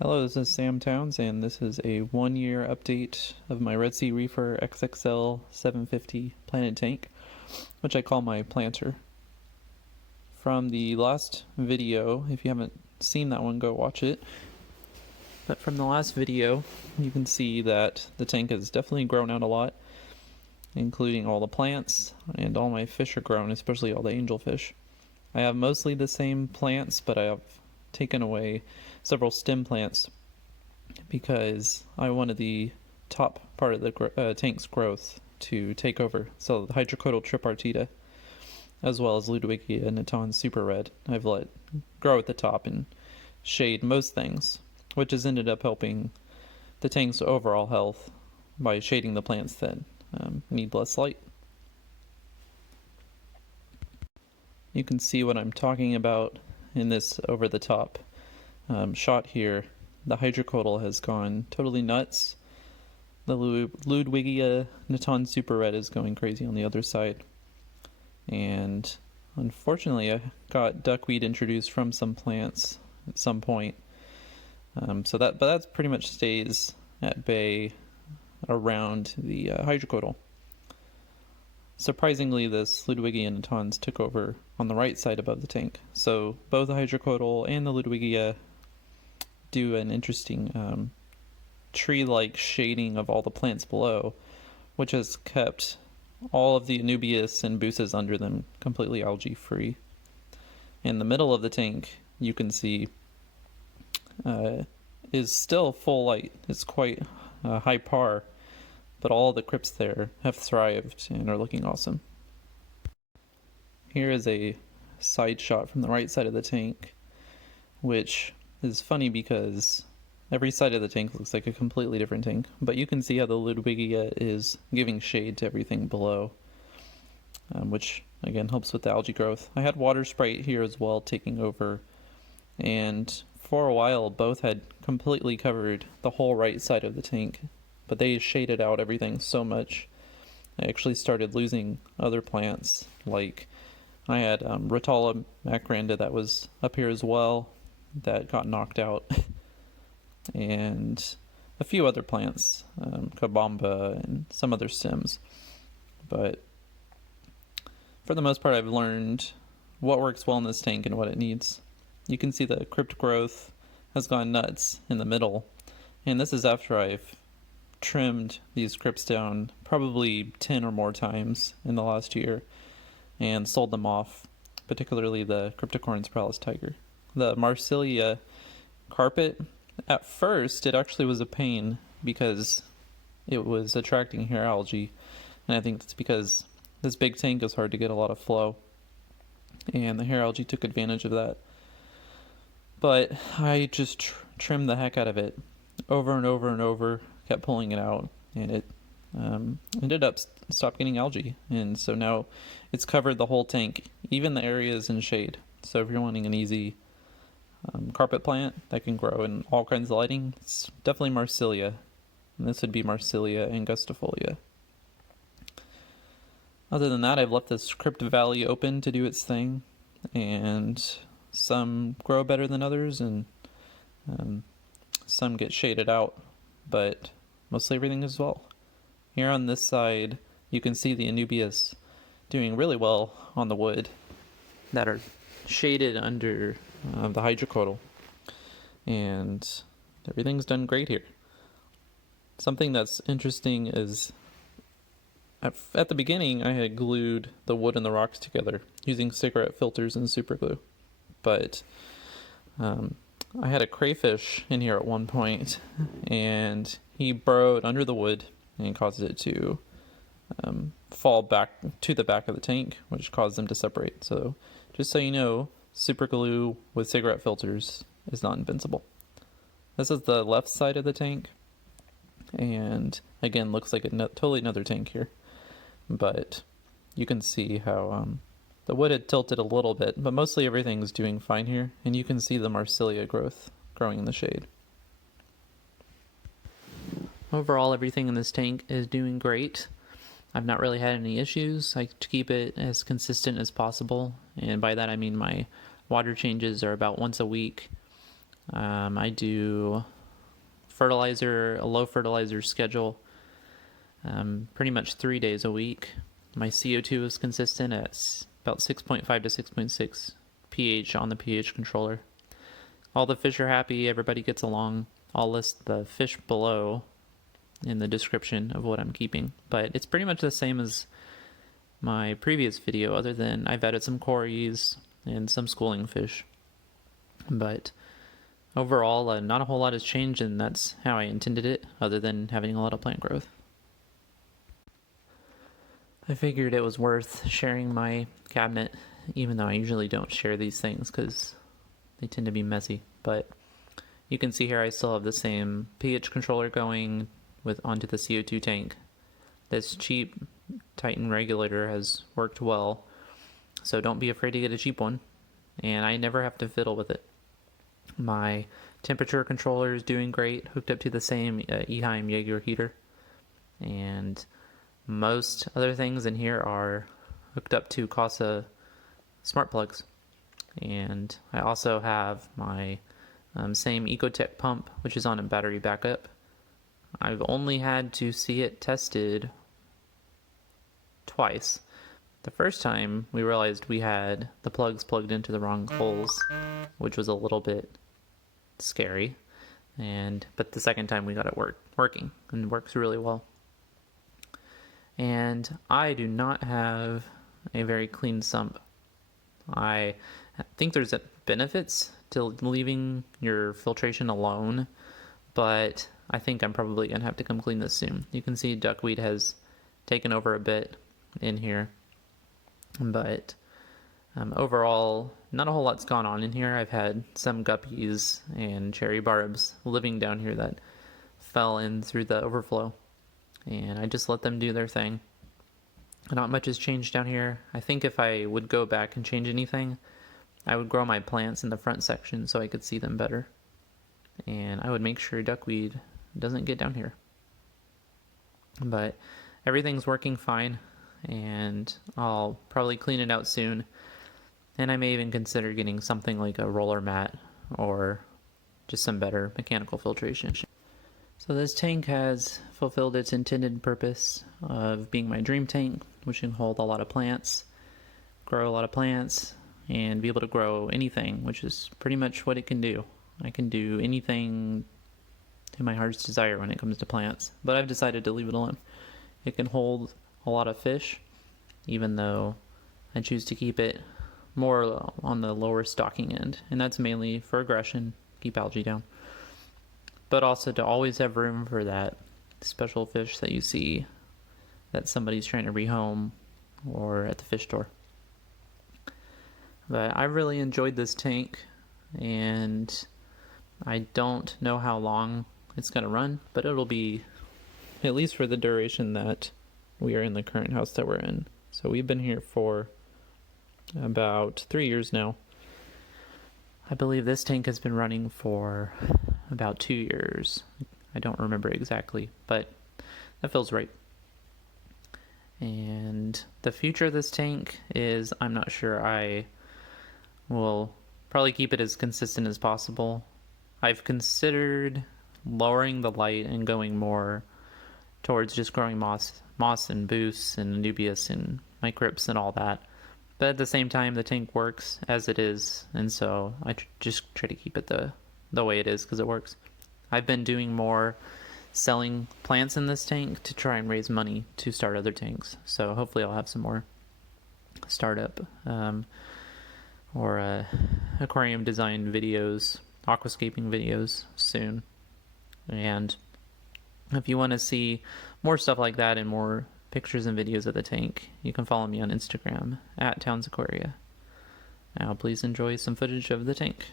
Hello, this is Sam Towns, and this is a 1-year update of my Red Sea Reefer XXL 750 planted tank, which I call my planter. From the last video, if you haven't seen that one, go watch it. But from the last video, you can see that the tank has definitely grown out a lot, including all the plants, and all my fish are grown, especially all the angelfish. I have mostly the same plants, but I have taken away several stem plants because I wanted the top part of the tank's growth to take over. So the Hydrocodal tripartita, as well as Ludwigia Natan's Super Red, I've let grow at the top and shade most things, which has ended up helping the tank's overall health by shading the plants that need less light. You can see what I'm talking about in this over-the-top shot here. The Hydrocodal has gone totally nuts. The Ludwigia Natan Super Red is going crazy on the other side. And unfortunately, I got duckweed introduced from some plants at some point. But that pretty much stays at bay around the Hydrocodal. Surprisingly, this Ludwigia Natans took over on the right side above the tank. So both the Hydrocodal and the Ludwigia do an interesting tree-like shading of all the plants below, which has kept all of the Anubias and Busas under them completely algae-free. In the middle of the tank, you can see is still full light. It's quite high par, but all the crypts there have thrived and are looking awesome. Here is a side shot from the right side of the tank, which is funny because every side of the tank looks like a completely different tank, but you can see how the Ludwigia is giving shade to everything below, which again helps with the algae growth. I had Water Sprite here as well taking over, and for a while both had completely covered the whole right side of the tank, but they shaded out everything so much I actually started losing other plants. Like I had Rotala macranda that was up here as well that got knocked out, and a few other plants, Kabamba and some other stems. But for the most part, I've learned what works well in this tank and what it needs. You can see the crypt growth has gone nuts in the middle, and this is after I've trimmed these crypts down probably 10 or more times in the last year and sold them off, particularly the Cryptocorynes Paralysis Tiger. The Marsilia carpet, at first it actually was a pain because it was attracting hair algae, and I think that's because this big tank is hard to get a lot of flow, and the hair algae took advantage of that. But I just trimmed the heck out of it over and over and over, kept pulling it out, and it ended up stopped getting algae, and so now it's covered the whole tank, even the areas in shade. So if you're wanting an easy carpet plant that can grow in all kinds of lighting, it's definitely Marsilia, and this would be Marsilia angustifolia. Other than that, I've left this Crypt Valley open to do its thing. and some grow better than others, and some get shaded out, but mostly everything is well. Here on this side, you can see the Anubias doing really well on the wood that are shaded under the hydrocotyle, and everything's done great here. Something that's interesting is at the beginning I had glued the wood and the rocks together using cigarette filters and super glue, but I had a crayfish in here at one point, and he burrowed under the wood and caused it to fall back to the back of the tank, which caused them to separate. So just so you know, super glue with cigarette filters is not invincible. This is the left side of the tank, and again, looks like totally another tank here, but you can see how the wood had tilted a little bit, but mostly everything's doing fine here, and you can see the Marsilia growth growing in the shade. Overall, everything in this tank is doing great. I've not really had any issues. I keep it as consistent as possible, and by that I mean my water changes are about once a week. I do a low fertilizer schedule pretty much 3 days a week. My CO2 is consistent at about 6.5 to 6.6 pH on the pH controller. All the fish are happy, everybody gets along. I'll list the fish below in the description of what I'm keeping, but it's pretty much the same as my previous video, other than I've added some cories and some schooling fish. But overall, not a whole lot has changed, and that's how I intended it, other than having a lot of plant growth. I figured it was worth sharing my cabinet, even though I usually don't share these things because they tend to be messy. But you can see here I still have the same pH controller going onto the CO2 tank. This cheap Titan regulator has worked well, so don't be afraid to get a cheap one, and I never have to fiddle with it. My temperature controller is doing great, hooked up to the same Eheim Jaeger heater, and most other things in here are hooked up to Kasa smart plugs. And I also have my same Ecotech pump, which is on a battery backup. I've only had to see it tested twice. The first time we realized we had the plugs plugged into the wrong holes, which was a little bit scary, but the second time we got it working, and it works really well. And I do not have a very clean sump. I think there's benefits to leaving your filtration alone, but I think I'm probably going to have to come clean this soon. You can see duckweed has taken over a bit in here, but overall, not a whole lot's gone on in here. I've had some guppies and cherry barbs living down here that fell in through the overflow, and I just let them do their thing. Not much has changed down here. I think if I would go back and change anything, I would grow my plants in the front section so I could see them better, and I would make sure duckweed doesn't get down here. But everything's working fine, and I'll probably clean it out soon, and I may even consider getting something like a roller mat or just some better mechanical filtration. So this tank has fulfilled its intended purpose of being my dream tank, which can hold a lot of plants, grow a lot of plants, and be able to grow anything, which is pretty much what it can do. I can do anything to my heart's desire when it comes to plants, but I've decided to leave it alone. It can hold a lot of fish, even though I choose to keep it more on the lower stocking end, and that's mainly for aggression, keep algae down, but also to always have room for that special fish that you see that somebody's trying to rehome or at the fish store. But I really enjoyed this tank, and I don't know how long it's going to run, but it'll be at least for the duration that we are in the current house that we're in. So we've been here for about 3 years now. I believe this tank has been running for about 2 years. I don't remember exactly, but that feels right. And the future of this tank is, I'm not sure. I We'll probably keep it as consistent as possible. I've considered lowering the light and going more towards just growing moss and boosts and anubias and microps and all that. But at the same time, the tank works as it is, and so I just try to keep it the way it is because it works. I've been doing more selling plants in this tank to try and raise money to start other tanks. So hopefully I'll have some more startup or aquarium design videos, aquascaping videos soon. And if you want to see more stuff like that and more pictures and videos of the tank, you can follow me on Instagram at Towns Aquaria. Now please enjoy some footage of the tank.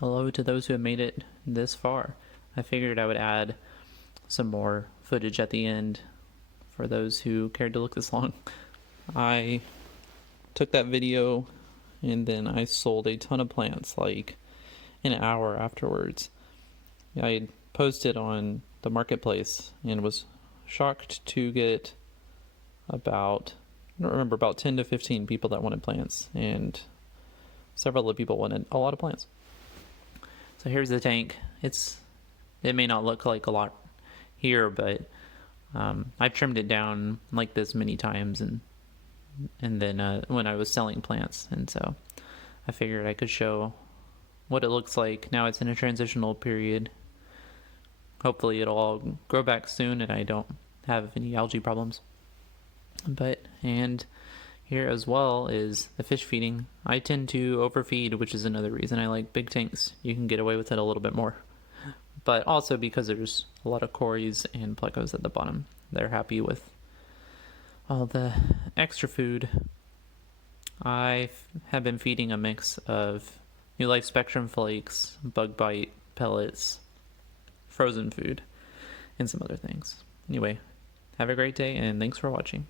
Hello to those who have made it this far. I figured I would add some more footage at the end for those who cared to look this long. I took that video and then I sold a ton of plants like an hour afterwards. I had posted on the marketplace and was shocked to get about 10 to 15 people that wanted plants, and several of the people wanted a lot of plants. So here's the tank. It may not look like a lot here, but I've trimmed it down like this many times, and then when I was selling plants, and so I figured I could show what it looks like. Now it's in a transitional period. Hopefully it'll all grow back soon and I don't have any algae problems. And here as well is the fish feeding. I tend to overfeed, which is another reason I like big tanks. You can get away with it a little bit more. But also because there's a lot of cories and plecos at the bottom. They're happy with all the extra food. I have been feeding a mix of New Life Spectrum flakes, bug bite pellets, frozen food, and some other things. Anyway, have a great day and thanks for watching.